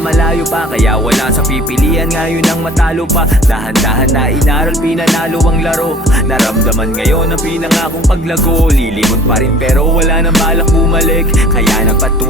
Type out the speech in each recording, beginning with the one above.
pa Kaya wala sa pipilian. Ngayon ang matalo pa. Dahan-dahan na inaral pinanalo ang laro. Naramdaman ngayon ang pinangakong paglago. Lilingon pa rin pero wala nang balak bumalik. Kaya nagpatuloy-tuloy-tuloy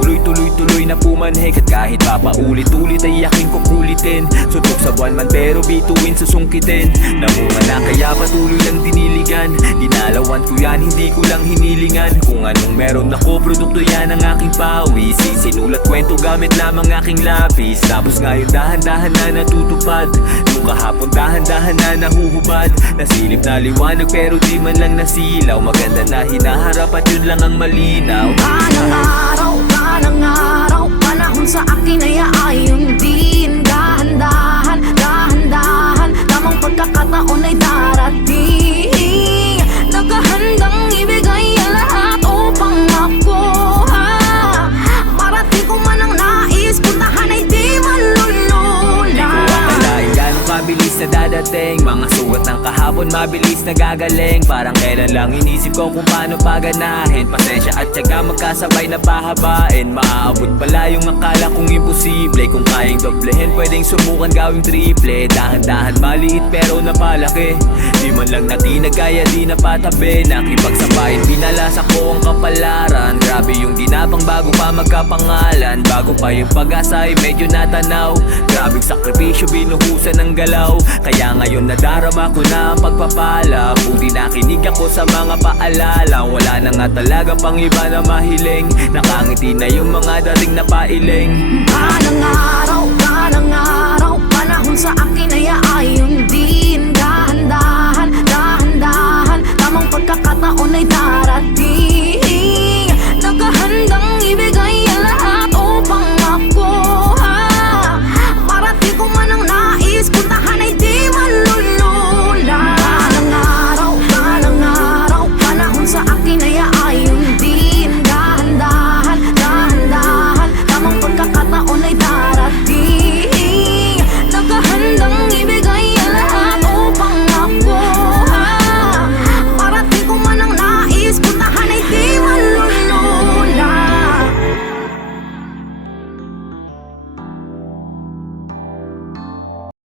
na pumanhik At kahit papaulit-ulit ay aking kukulitin. Suntok sa buwan man pero bituin susungkitin Namunga na kaya patuloy lang diniligan? Dinalawan ko yan hindi ko lang hinilingan. Kung anong meron ako produkto yan ang aking pawis Sinulat kwento gamit lamang aking lapis. Tapos ngayon dahan-dahan na natutupad. Nung kahapon dahan-dahan na nahuhubad. Nasilip na liwanag pero di man lang nasilaw. Maganda na hinaharap at yun lang ang malinaw. Kanang araw, kanang araw mabilis na gagaling Parang kailan lang inisip ko kung paano paganahin. Pasensya at syaga magkasabay na pahabain. Maaabot pala yung akala kong imposible. Kung kayang doblehin pwedeng subukan gawing triple. Dahan-dahan maliit pero napalaki. Di man lang natinag kaya di napatabi. Nakipagsabayin pinalasa ko ang kapalaran Grabe yung ginapang bago pa magkapangalan. Bago pa yung pag-asa ay medyo natanaw. Grabing sakripisyo binuhusan ng galaw. Kaya ngayon nadarama ko na ang pagpapala. Buti nakinig ako sa mga paalala. Wala na nga talaga pang iba na mahiling. Nakangiti na yung mga dating na pailing. Kanang araw, kanang araw